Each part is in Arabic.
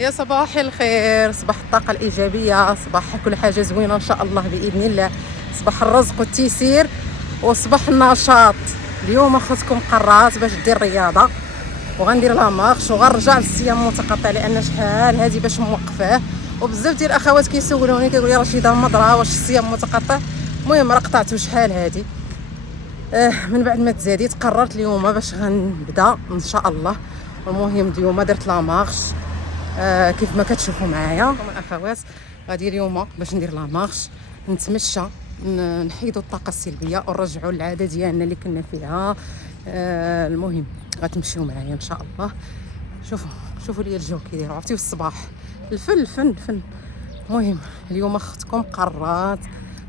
يا صباح الخير، صباح الطاقة الإيجابية، صباح كل حاجة زوينة إن شاء الله بإذن الله، صباح الرزق والتيسير وصباح النشاط. اليوم أخذتكم قرات باش دير رياضة وغندير لها مارش وغنرجع للصيام المتقطع لأن شحال هادي باش موقفاه. وبزاف ديال الأخوات كيسولوني كيقولوا لي رشيدة مضرة واش الصيام متقطع. المهم راه قطعته شحال هادي من بعد ما تزاديت قررت اليوم باش غنبدا ان شاء الله. المهم اليوم درت لا مارش كيف ما كتشوفوا معايا الاخوات. غادي اليوم باش ندير لا مارش نتمشى نحيدوا الطاقه السلبيه ونرجعوا للعاده ديالنا اللي كنا فيها. المهم غتمشيو معايا ان شاء الله. شوفوا لي الجو كي داير، عرفتي في الصباح الفن. المهم اليوم اختكم قررت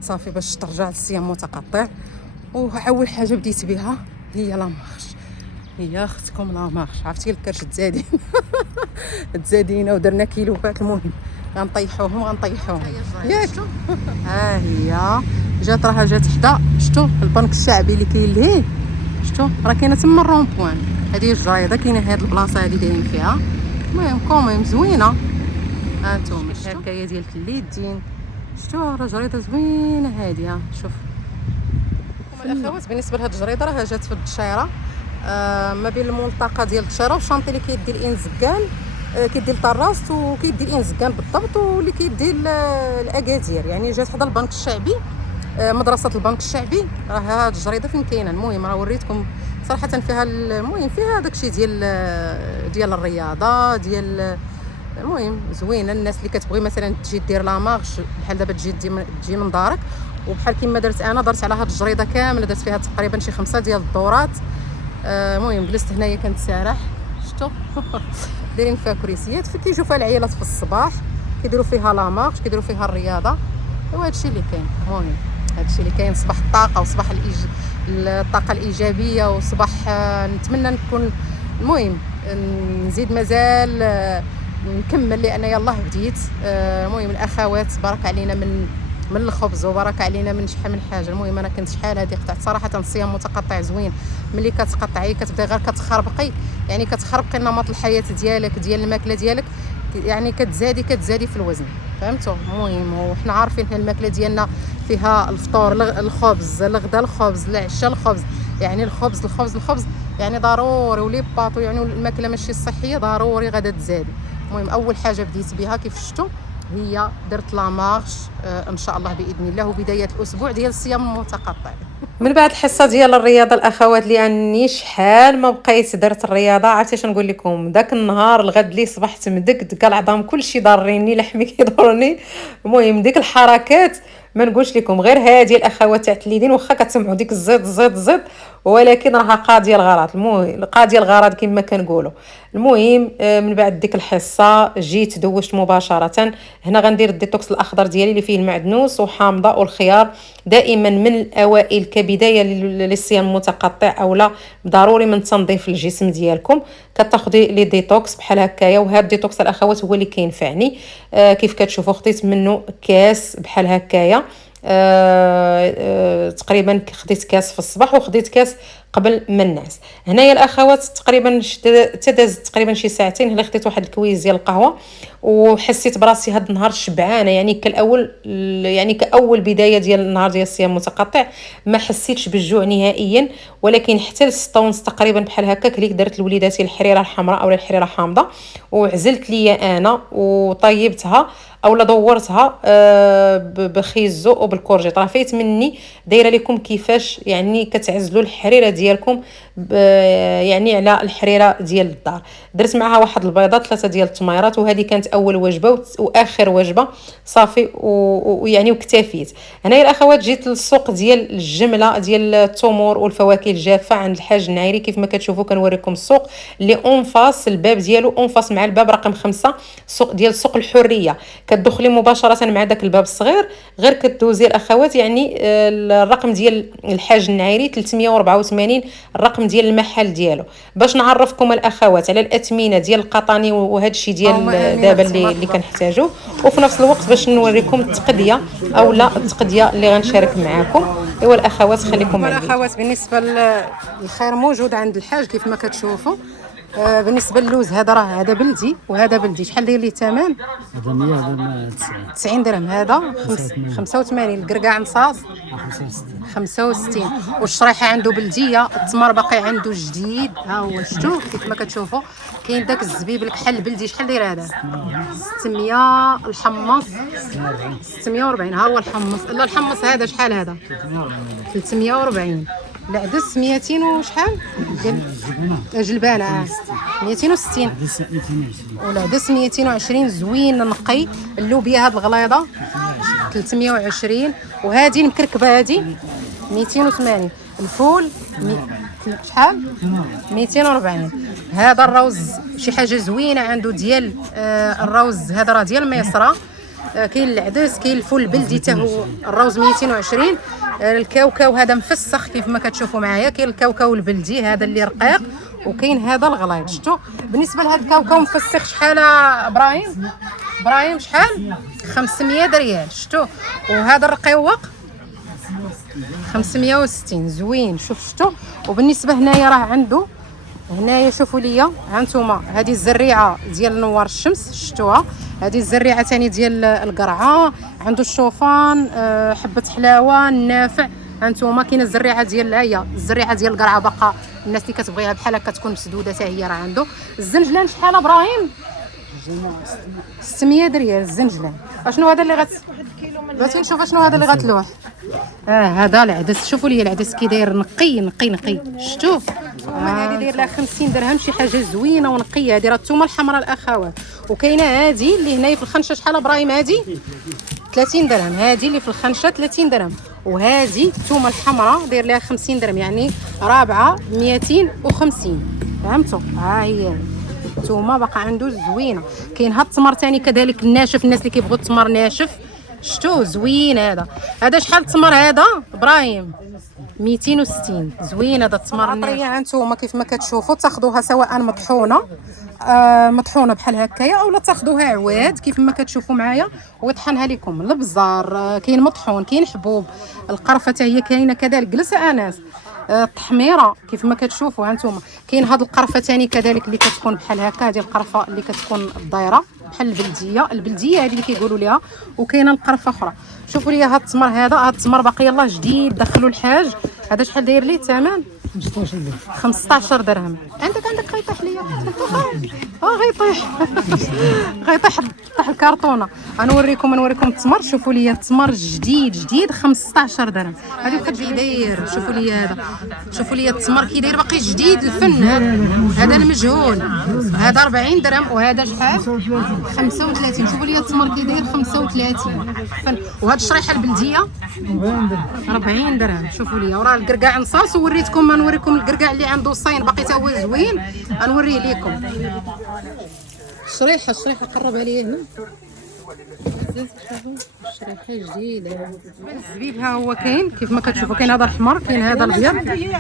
صافي باش ترجع للصيام متقطع، واول حاجه بديت بها هي لا مارش. هي اختكم لا مارش، عرفتي الكرش تزادينا ودرنا كيلوات. المهم غنطيحوهم ياك. ها هي جات حدا، شفتوا البنك الشعبي اللي كاين لهيه، شفتوا راه كاينه تما الرون بوان. هذه الجريده كاينه هاد البلاصه هذه دايرين فيها. المهم كوميم زوينه هانتوما هكايا ديال اليدين، شفتوا راه جريده زوينه هاديه. شوف الاخوات بالنسبه لهاد الجريده راه جات في الدشيره، ما بين الملتقى ديال الدشيره وشانطي اللي كيدي الانزكان، كيدي لطراست وكيدي الانزكان بالضبط، واللي كيدي الاكادير. يعني جات حدا البنك الشعبي، مدرسه البنك الشعبي. راه هاد الجريده فين كاينه. المهم راه وريتكم صراحه فيها المهم فيها داكشي ديال الرياضه ديال. المهم زوينه الناس اللي كتبغي مثلا تجي دير لا مارش بحال دابا تجي من دارك، وبحال كيما درت انا درت على هاد الجريده كامله، درت فيها تقريبا شي 5 ديال الدورات. المهم جلست هنايا كنتسارح، شفتوا دايرين فيها كريسيات كيجيو فيها العيالات في الصباح كيديروا فيها لا مارش كيديروا فيها الرياضه. وهذا الشيء اللي كاين. المهم هذا الشيء اللي كاين، صباح الطاقه وصباح الطاقه الايجابيه وصباح نتمنى نكون. المهم نزيد مازال نكمل لان يلاه بديت. المهم الاخوات بارك علينا من الخبز وبارك علينا من شحال من حاجه. المهم انا كنت شحال هذه قطعت صراحه الصيام متقطع زوين. ملي كتقطعي كتبداي غير كتخربقي، يعني كتخربقي نمط الحياه ديالك ديال الماكله ديالك، يعني كتزادي في الوزن، فهمتوا. المهم وحنا عارفين حنا الماكله ديالنا فيها الفطور الخبز، الغداء الخبز، العشاء الخبز. يعني الخبز يعني ضروري، ولي باطو يعني الماكله ماشي الصحيه ضروري غادا تزادي. المهم اول حاجه بديت بها كيف شفتوا هي درت لا مارش ان شاء الله باذن الله، وبدايه الاسبوع ديال الصيام المتقطع. من بعد الحصه ديال الرياضه الاخوات لاني شحال ما بقيت درت الرياضه، عرفتي اش نقول لكم، داك النهار الغد اللي صبحت مدقدقه العظام كلشي ضاريني، لحمي كيضرني. المهم ديك الحركات ما نقولش لكم، غير هادي الاخوات تاع اليدين واخا كتسمعوا ديك الزيد ولكن راها قاضيه الغرض. المهم قاضيه الغرض كما كنقولوا. المهم من بعد ديك الحصه جيت دوشت مباشره. هنا غندير الديتوكس الاخضر ديالي اللي فيه المعدنوس وحامضه والخيار، دائما من الاوائل كبدايه للصيام المتقطع اولا ضروري من تنظيف الجسم ديالكم كتاخذي لي ديتوكس بحال هكايا. وهذا الديتوكس الاخوات هو اللي كينفعني. كيف كتشوفوا خديت منه كاس بحال هكايا. تقريبا خديت كاس في الصباح وخديت كاس قبل ما الناس. هنايا الاخوات تقريبا تداز تقريبا شي ساعتين هلا خديت واحد الكويز ديال القهوه وحسيت براسي هاد النهار شبعانه. يعني كالاول، يعني كاول بدايه ديال النهار ديال الصيام المتقطع ما حسيتش بالجوع نهائيا، ولكن حتى ل 6 ونص تقريبا بحال هكا كليك درت لوليداتي الحريره الحمراء اولا الحريره حامضه، وعزلت ليا انا وطيبتها اولا دورتها بخيزو وبالكورجيط. راه فايت مني دايره لكم كيفاش يعني كتعزلوا الحريره ديالكم يعني على الحريره ديال الدار. درت معها واحد البيضه 3 ديال التميرات، وهذه كانت اول وجبه واخر وجبه صافي ويعني وكتفيت. هنايا الاخوات جيت للسوق ديال الجمله ديال التمور والفواكه الجافه عند الحاج النعيري. كيف ما كتشوفوا كنوريكم السوق اللي اونفاس الباب ديالو اونفاس مع الباب رقم 5 سوق ديال سوق الحريه. كتدخلي مباشره مع داك الباب الصغير غير كدوزي الاخوات يعني الرقم ديال الحاج النعيري 384 الرقم ديال المحل ديالو. باش نعرفكم الاخوات على الاثمنه ديال القطاني وهذا الشيء ديال دابا اللي كنحتاجو، وفي نفس الوقت باش نوريكم التقديه اولا التقديه اللي غنشارك معكم. ايوا الاخوات خليكم معايا. الاخوات بالنسبه للخير موجود عند الحاج كيف ما كتشوفوا. بالنسبه للوز هذا راه هذا بلدي وهذا بلدي. شحال داير ليه الثمن؟ هذا 100 هذا 90 درهم. هذا 85. الكركاع نصاص 65. 65. والشريحه عنده بلديه. التمر باقي عنده جديد. ها هو شفتوا كيف ما كتشوفوا. كاين داك الزبيب الكحل البلدي. شحال داير هذا؟ 600. الحمص 640. ها هو الحمص. لا الحمص هذا شحال هذا؟ 340. العدس 200 وشحال؟ جلبانه 260. والعدس 220 زوين نقي. اللوبيا هاد الغليظه 320. وهذه المكركبه هذه 280. الفول شحال؟ 240. هذا الروز شي حاجه زوينه عنده ديال الروز هذا راه ديال مصر. كاين العدس كاين الفول البلدي حتى هو الروز 220. الكاوكاو هذا مفسخ كيف ما كتشوفوا معايا. كاين الكاوكاو البلدي هذا اللي رقيق وكاين هذا الغليظ. شفتوا بالنسبه لهذا الكاوكاو مفسخ شحال ابراهيم شحال؟ 500 ريال. شفتوا. وهذا الرقيوق 560 زوين. شفتوا. وبالنسبه هنايا راه عنده هنايا شوفوا ليا هانتوما هذه الزريعه ديال نوار الشمس. شفتوها. هذه الزريعه ثاني ديال القرعه. عنده الشوفان حبه حلاوه النافع. هانتوما كاينه الزريعه ديال هي الزريعه ديال القرعه باقا الناس اللي كتبغيها بحال هكا تكون مسدوده حتى هي راه عنده. الزنجلان شحال ابراهيم؟ 600 ريال الزنجلان. اشنو هذا اللي بغيتي نشوف اشنو هذا اللي غتلوح؟ هذا العدس. شوفوا لي العدس كي داير نقي. شفتوا. هذه داير لها 50 درهم. شي حاجه زوينه ونقيه. هذه راه الثومه الحمراء الاخوات. وكاينه هذه اللي هنايا في الخنشه. شحال ابراهيم هذه؟ 30 درهم. هذه اللي في الخنشه 30 درهم. وهذه الثومه الحمراء داير لها 50 درهم يعني رابعه 250. فهمتوا. ها هي الثومه باقا عنده زوينه. كاين هاد التمر ثاني كذلك الناشف. الناس اللي كيبغوا التمر ناشف شتو زوين. هذا شحال التمر هذا ابراهيم؟ 260. زوين هذا التمر الناشف. هانتوما كيف ما كتشوفوا تاخذوها سواء مطحونه مطحونه بحال هكايا اولا تاخذوها عواد كيف ما كتشوفوا معايا ويطحنها لكم. البزار كاين مطحون كاين حبوب. القرفه حتى هي كاينه كذلك. جلس انس. التحميره كيف ما كتشوفوا هانتوما. كاين هاد القرفه ثاني كذلك اللي كتكون بحال هكا. هذه القرفه اللي كتكون الدايره بحال البلديه هذه اللي كيقولوا ليها. وكاينه القرفه اخرى. شوفوا لي هاد التمر هاد التمر باقي يلاه جديد دخلوا الحاج. هذا شحال داير ليه الثمن؟ 15 درهم. عندك غيطيح ليا غيطيح الكرتونه. نوريكم التمر. شوفوا لي التمر جديد 15 درهم. هذه واحد اللي داير. شوفوا لي هذا. شوفوا لي التمر كي داير باقي جديد الفن. هذا المجهول. هذا 40 درهم. وهذا شحال؟ 35. شوفوا لي التمر كي داير 35 فن. وهاد الشريحه البلديه 40 درهم. شوفوا لي. وراه الكركاع نصاص. وريتكم نوريكم الكركاع اللي عنده الصين باقي تا هو زوين. غنوريه لكم. الشريحه قرب عليا هنا. شريحه جديده. الزبيب ها هو كاين كيف ما كتشوفوا. كاين هذا الاحمر كاين هذا الابيض.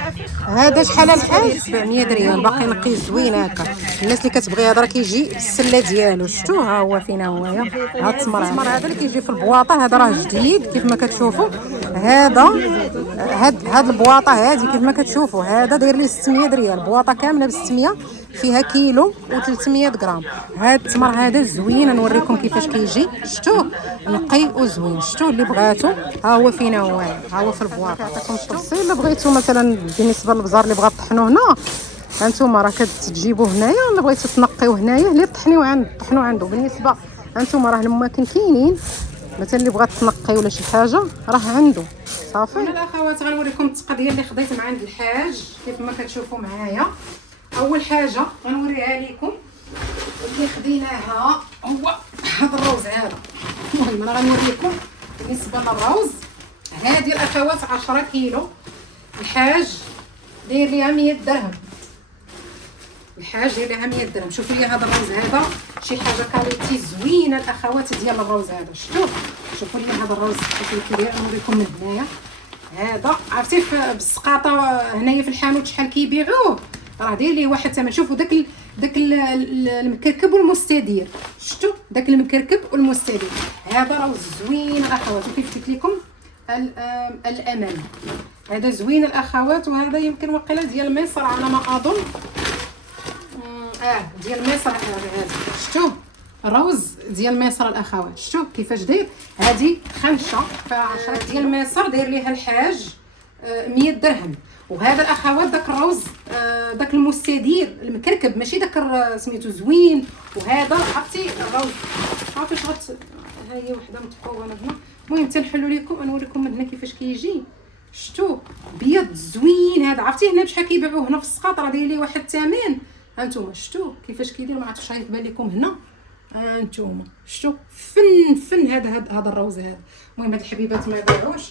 هذا شحال الحاج؟ 700 ريال. باقي نقي زوين هكا. الناس اللي كتبغي هذا راه كيجي بالسله ديالو. شفتوا ها هو فين هو. هذا التمر هذا اللي كيجي في البواطه. هذا راه جديد كيف ما كتشوفوا. هاد البواطه هذه كيف ما كتشوفوا. هذا داير ليه 600 ريال. بواطه كامله ب 600 فيها كيلو و300 غرام. هاد التمر هذا زوين. نوريكم كيفاش كيجي. شفتوه نقي وزوين. شفتوا اللي بغاتو ها هو فين هو. ها هو في البواطه. نعطيكم التفصيل. الا بغيتو مثلا بالنسبه للبزار اللي بغا طحنوه هنا هانتوما راه كتجيبوه هنايا. الا بغيتو تنقيوه هنايا اللي طحنوا عنده. بالنسبه هانتوما راه الاماكن كاينين مثلا اللي بغات تنقي ولا شي حاجه راه عنده صافي. انا الاخوات غنوريكم التقضيه اللي خديت من عند الحاج كيف ما كتشوفوا معايا. اول حاجه غنوريها لكم اللي خديناها هو هذا الروز هذا. المهم انا غنوري لكم بالنسبه للروز. هذه الاخوات 10 كيلو. الحاج داير ليها 100 درهم. الحاج داير ليها 100 درهم. شوفوا لي هذا الروز هذا شي حاجه كاليتي زوينه الاخوات ديال الروز هذا. شوفوا لي هذا الروز كيف كيدير. نوريكم من هنايا. هذا عرفتي بالسقاطه هنايا في الحانوت شحال كيبيعوه راه داير ليه واحد الثمن. شوفوا داك المكركب والمستدير. شفتوا داك المكركب والمستدير. هذا راه زوين الاخوات. وكيف قلت لكم الامل هذا زوين الاخوات. وهذا يمكن وقيله ديال مصر على ما اظن. ديال مصر هذا شفتوا الروز ديال مصر الاخوات شفتوا كيفاش داير هذه خنشه ف10 ديال مصر داير ليها الحاج 100 درهم وهذا الاخوات داك الروز داك المستدير المكركب ماشي داك سميتو زوين وهذا عرفتي الروز عرفتي واش ها هي وحده متحوره هنا المهم تنحلوا لكم نوريكم من هنا كيفاش كيجي شفتوا بيض زوين هذا عرفتي هنا بشحال كيبيعوه هنا في السقاط راه داير ليه واحد الثمن ها نتوما شفتوا كيفاش كيدير ما عرفتش غيبان لكم هنا ها نتوما شفتوا فن هذا الروز هذا المهم هاد الحبيبات ما باعوش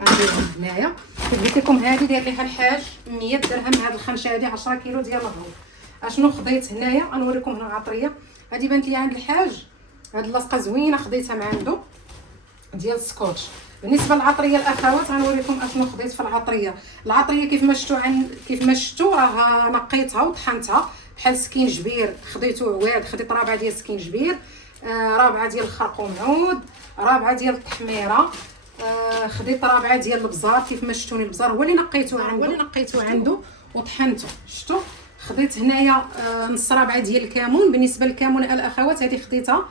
عندهم هنايا قلت لكم هذه داير ليها الحاج 100 درهم هاد الخنشه هذه 10 كيلو ديال الروز اشنو خديت هنايا غنوريكم هنا العطريه هذه بانت لي عند الحاج هاد اللاصقه زوينه خديتها من عنده ديال السكوتش بالنسبه للعطريه الاخوات غنوريكم اشنو خديت في العطريه كيف ما شفتوا راه نقيتها وطحنتها بحال سكينجبير خديتو عواد خديت رابعه ديال السكينجبير رابعه ديال الخرقوم عود رابعه ديال التحميره خديت رابعه ديال البزار كيف ما شفتوني البزار هو اللي نقيتو عنده وطحنته شفتوا خديت هنايا نص رابعه ديال الكمون بالنسبه للكمون الاخوات هذه خديتها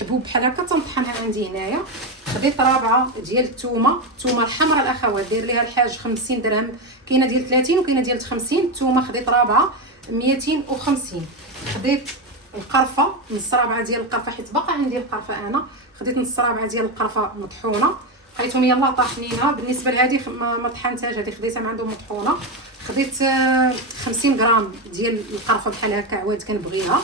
حبوب بحال هكا تنطحنها عندي هنايا خديت رابعه ديال الثومه الحمراء الاخوات داير ليها الحاج 50 درهم كاينه ديال 30 وكاينه ديال 50 الثومه خديت رابعه 250 خديت القرفه نص رابعه ديال القرفه حيت باقا عندي القرفه انا خديت نص رابعه ديال القرفه مطحونه لقيتهم يلاه طاحنينها بالنسبه لهذه ما طحنتهاش هذه خديتها من عندهم مطحونه خديت 50 غرام ديال القرفه بحال هكا عواد كنبغيها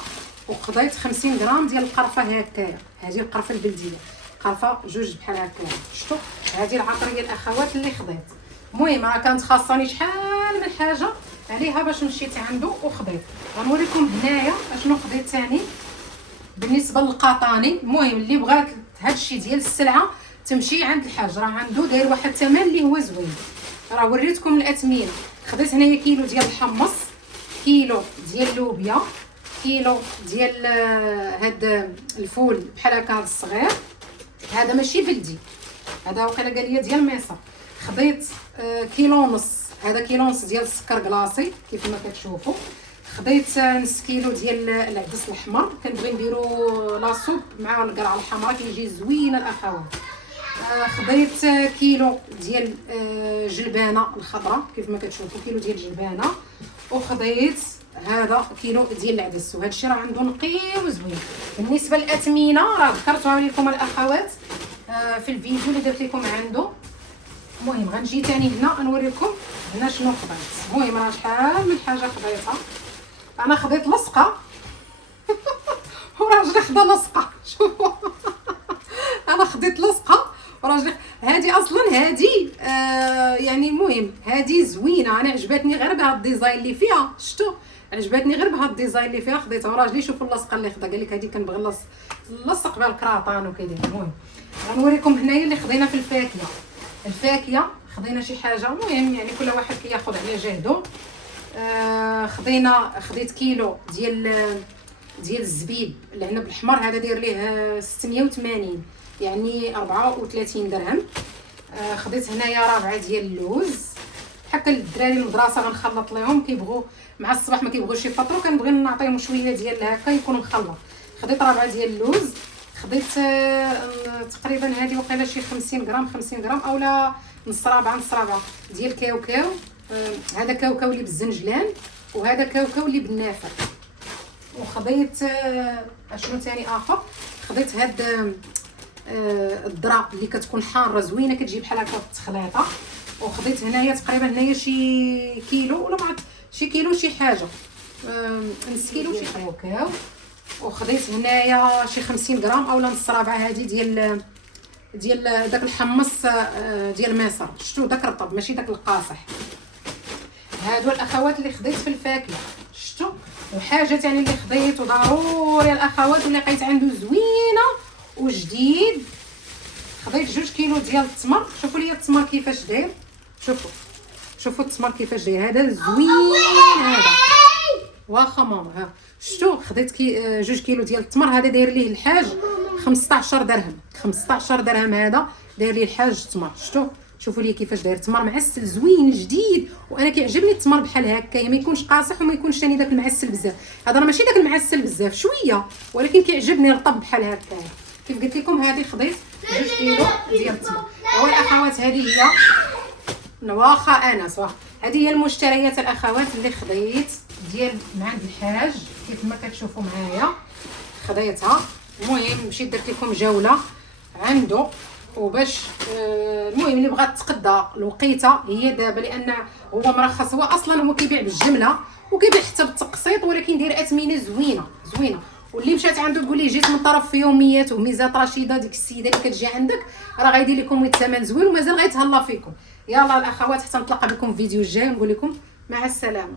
وخديت 50 غرام ديال القرفه هكايا هذه القرفه البلديه قرفه جوج بحال هكا شفتوا هذه العطريه الاخوات اللي خديت المهم راه كانت خاصاني شحال من حاجه عليها باش مشيت عنده وخديت غنوريكم هنايا اشنو خديت ثاني بالنسبه للقطاني المهم اللي بغات هادشي ديال السلعه تمشي عند الحاج راه عنده داير واحد الثمن اللي هو زوين راه وريتكم الاثمين خديت هنايا كيلو ديال الحمص كيلو ديال اللوبيا كيلو ديال هاد الفول بحال هكا الصغير هذا ماشي بلدي هذا وقيله قال لي ديال مصر خديت كيلو ونص هذا كيلو ونص ديال السكر كلاصي كيف ما كتشوفوا خديت نص كيلو ديال العدس الاحمر كنبغي نديرو لاصوب مع القرعه الحمراء كيجي زوينه الاخوات خديت كيلو ديال جلبانه الخضراء كيف ما كتشوفوا كيلو ديال جلبانه وخديت هذا كيلو ديال العدس وهذا الشيء راه عنده نقي وزوين بالنسبه للاثمنه راه ذكرتها لكم الاخوات في الفيديو اللي درت لكم عنده المهم غنجي ثاني هنا نوريكم هنا شنو خديت المهم راه شحال من حاجه خديتها انا خديت لصقه وراجلي خدا لصقه شوفوا انا خديت لصقه وراجلي هذه اصلا هذه يعني المهم هذه زوينه انا عجبتني غير بهذا الديزاين اللي فيها شفتوا عجبتني غير بهذا الديزاين اللي فيها خديتها وراجلي شوفوا اللصقه اللي خدا قال لك هذه كنبغي نلصق بها الكراطان وكذا المهم غنوريكم هنايا اللي خدينا في الفاكهه خدينا شي حاجه المهم يعني كل واحد كياخذ على جهده خديت كيلو ديال الزبيب العنب الاحمر هذا داير ليه 680 يعني 34 درهم خديت هنايا رابعه ديال اللوز حتى الدراري المدرسه غنخلط لهم كيبغوا مع الصباح ما كيبغوش يفطروا كنبغي نعطيهم شويه ديال هكا يكون مخلط خديت رابعه ديال اللوز خديت تقريبا هذه وقيله شي 50 غرام اولا نص رابعه ديال كاوكاو هذا كاوكاو اللي بالزنجلان وهذا كاوكاو اللي بالنافع وخديت اشنو ثاني اخر خديت هاد الذره اللي كتكون حاره زوينه كتجي بحال هكا التخليطه وخديت هنايا تقريبا هنايا شي كيلو ولا ما شي كيلو شي حاجه نص كيلو شي كاوكاو وخديت هنايا شي 50 غرام اولا نص رابعه هذه ديال داك الحمص ديال مصر شفتوا داك الرطب ماشي داك القاصح هادو الاخوات اللي خديت في الفاكهه شفتوا وحاجه ثاني اللي خديت وضروري الاخوات اللي لقيت عنده زوينه وجديد خديت 2 كيلو ديال التمر شوفوا لي التمر كيفاش داير شوفوا التمر كيفاش داير هذا زوين هذا واخا ماما ها شفتوا خديت 2 كيلو ديال التمر هذا داير ليه الحاج 15 درهم 15 درهم هذا داير ليه الحاج التمر شوفوا لي كيفاش داير تمر معسل زوين جديد. وانا كيعجبني التمر بحال هكا، ما يكونش قاصح وما يكونش ثاني داك المعسل بزاف. هذا راه ماشي داك المعسل بزاف شويه، ولكن كيعجبني رطب بحال هكا. كيف قلت لكم هذه خضيت 2 كيلو ديال التمر. هو الاخوات هذه هي واخا انس، هذه هي المشتريات الاخوات اللي خديت ديال من عند الحاج كيف ما كتشوفوا معايا خديتها. المهم مشيت درت لكم جوله عنده وباش المهم اللي بغات تقضى الوقيته هي دابا، لان هو مرخص، هو اصلا هو كيبيع بالجمله وكيبيع حتى بالتقسيط، ولكن داير اثمنه زوينه. واللي مشات عنده تقول لي جيت من طرف في يوميات وميزات رشيده، ديك السيده اللي كتجي عندك راه غيدير لكم الثمن زوين ومازال غيتهلا فيكم. يلا الاخوات حتى نتلاقى بكم في فيديو الجاي ونقول لكم مع السلامه.